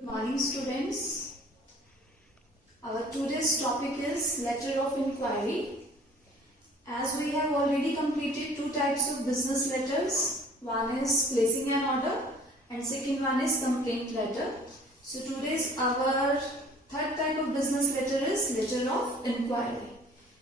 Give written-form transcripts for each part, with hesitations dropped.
Good morning, students. Our today's topic is letter of inquiry. As we have already completed two types of business letters, one is placing an order and second one is complaint letter. So today's our third type of business letter is letter of inquiry.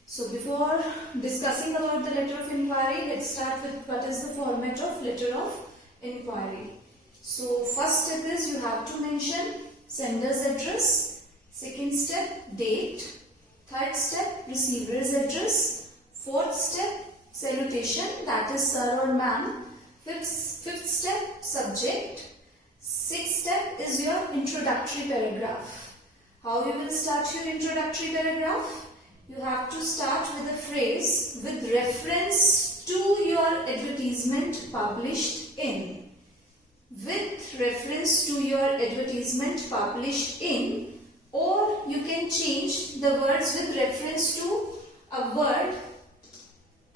So before discussing about the letter of inquiry, let's start with what is the format of letter of inquiry. So first step is you have to mention sender's address, second step date, third step receiver's address, fourth step salutation, that is sir or ma'am, fifth step subject, sixth step is your introductory paragraph. How you will start your introductory paragraph? You have to start with a phrase with reference to your advertisement published in. With reference to your advertisement published in, or you can change the words with reference to a word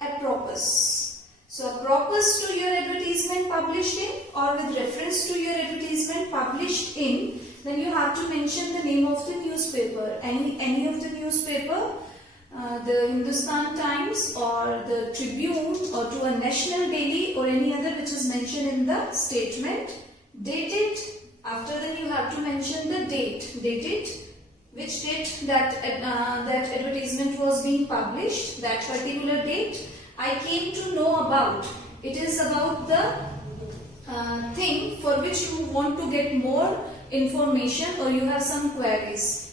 apropos. So apropos to your advertisement published in or with reference to your advertisement published in, then you have to mention the name of the newspaper, any of the newspaper, the Hindustan Times or the Tribune or to a national daily or any other which is mentioned in the statement. Date it. After that you have to mention the date. Date it. Which date that advertisement was being published. That particular date I came to know about. It is about the thing for which you want to get more information or you have some queries.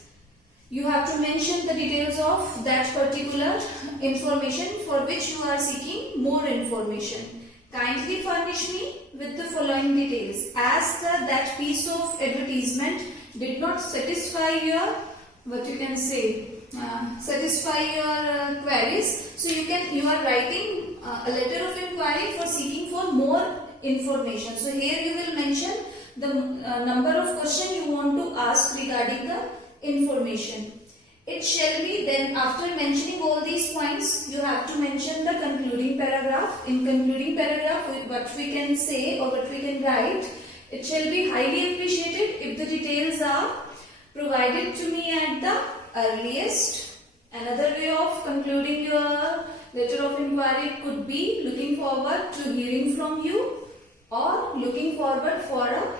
You have to mention the details of that particular information for which you are seeking more information. Kindly furnish me with the following details. As that piece of advertisement did not satisfy your, satisfy your queries. So you are writing a letter of inquiry for seeking for more information. So here you will mention the number of questions you want to ask regarding the information. It shall be, then after mentioning all these points, you have to mention the concluding paragraph. In concluding paragraph, what we can say or what we can write, it shall be highly appreciated if the details are provided to me at the earliest. Another way of concluding your letter of inquiry could be looking forward to hearing from you or looking forward for a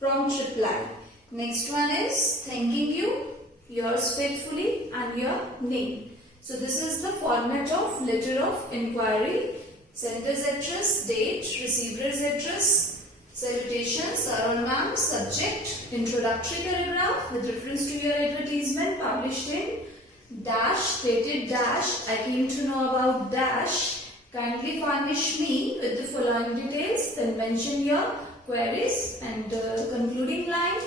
prompt reply. Next one is thanking you, yours faithfully and your name. So this is the format of letter of inquiry. Sender's address, date, receiver's address, salutation, sir or ma'am, subject, introductory paragraph with reference to your advertisement published in, dash, dated dash, I came to know about dash, kindly furnish me with the following details, then mention your queries and concluding line.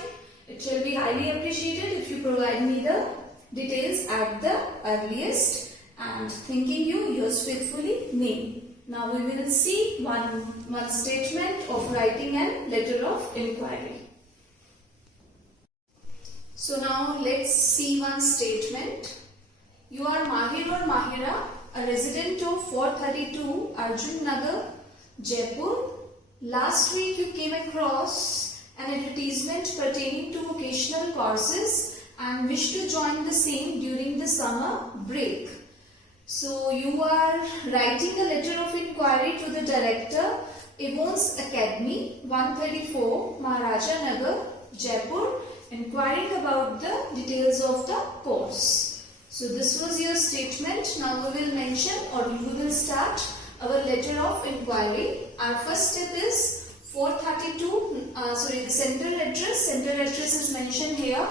It shall be highly appreciated if you provide me the details at the earliest and thanking you, yours faithfully, name. Now we will see one statement of writing an letter of inquiry. So now let's see one statement. You are Mahir or Mahira, a resident of 432 Arjun Nagar, Jaipur. Last week you came across an advertisement pertaining to vocational courses and wish to join the same during the summer break. So you are writing a letter of inquiry to the director, Avon's Academy, 134 Maharaja Nagar, Jaipur, inquiring about the details of the course. So this was your statement. Now we will mention or we will start our letter of inquiry. Our first step is 432, the central address is mentioned here,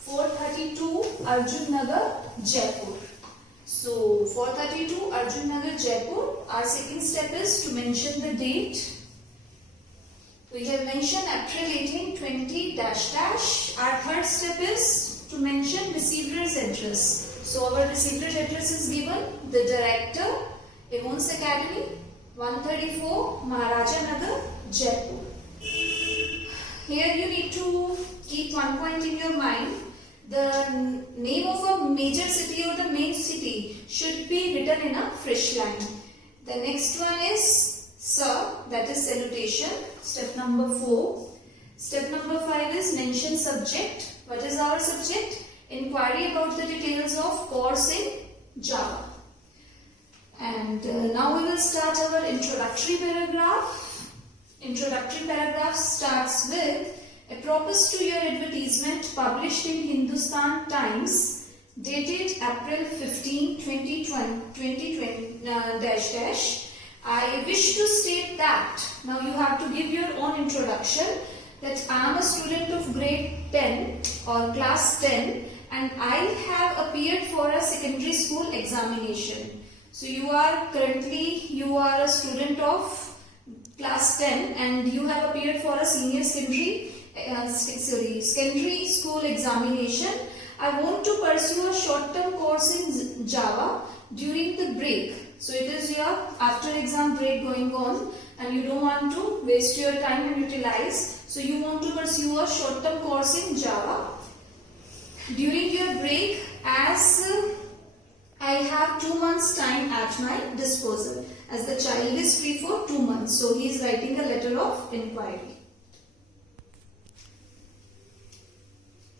432 Arjun Nagar, Jaipur. So 432 Arjun Nagar, Jaipur. Our second step is to mention the date. We have mentioned April 18, 20 dash dash. Our third step is to mention receiver's address. So our receiver's address is given, the director, Avon's Academy, 134 Maharaja Nagar, Jaipur. Here you need to keep one point in your mind. The name of a major city or the main city should be written in a fresh line. The next one is sir, that is salutation, step number 4. Step number 5 is mention subject. What is our subject? Inquiry about the details of course in Java. And now we will start our introductory paragraph. Introductory paragraph starts with apropos to your advertisement published in Hindustan Times dated April 15, 2020 I wish to state that. Now you have to give your own introduction, that I am a student of grade 10 or class 10 and I have appeared for a secondary school examination. So you are a student of class 10 and you have appeared for a senior secondary school examination. I want to pursue a short-term course in Java during the break. So it is your after exam break going on and you don't want to waste your time and utilize. So you want to pursue a short-term course in Java during your break, as I have 2 months time at my disposal, as the child is free for 2 months. So he is writing a letter of inquiry.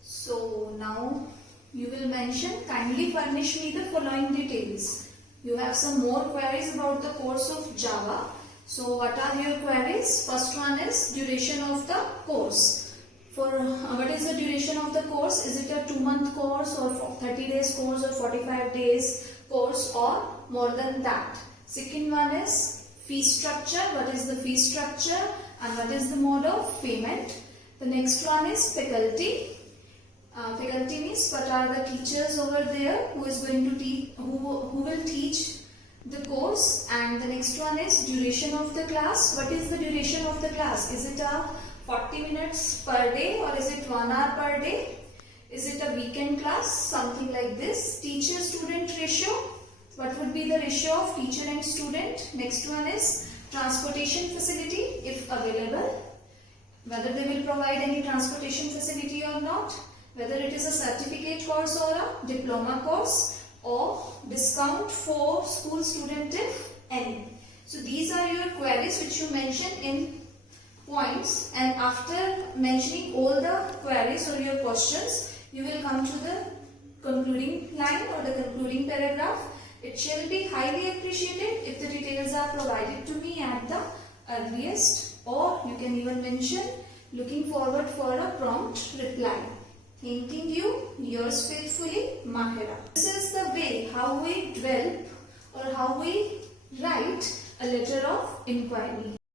So now you will mention, kindly furnish me the following details. You have some more queries about the course of Java. So what are your queries? First one is duration of the course. For what is the duration of the course? Is it a 2-month course or 30 days course or 45 days course or more than that? Second one is fee structure. What is the fee structure and what is the mode of payment? The next one is faculty. Faculty means what are the teachers over there who is going to teach, who will teach the course. And the next one is duration of the class. What is the duration of the class? Is it a 40 minutes per day or is it 1 hour per day? Is it a weekend class? Something like this. Teacher-student ratio. What would be the ratio of teacher and student? Next one is transportation facility if available. Whether they will provide any transportation facility or not. Whether it is a certificate course or a diploma course, or discount for school student if any. So these are your queries which you mention in points, and after mentioning all the queries or your questions, you will come to the concluding line or the concluding paragraph. It shall be highly appreciated if the details are provided to me at the earliest, or you can even mention looking forward for a prompt reply. Thanking you, yours faithfully, Mahira. This is the way how we develop or how we write a letter of inquiry.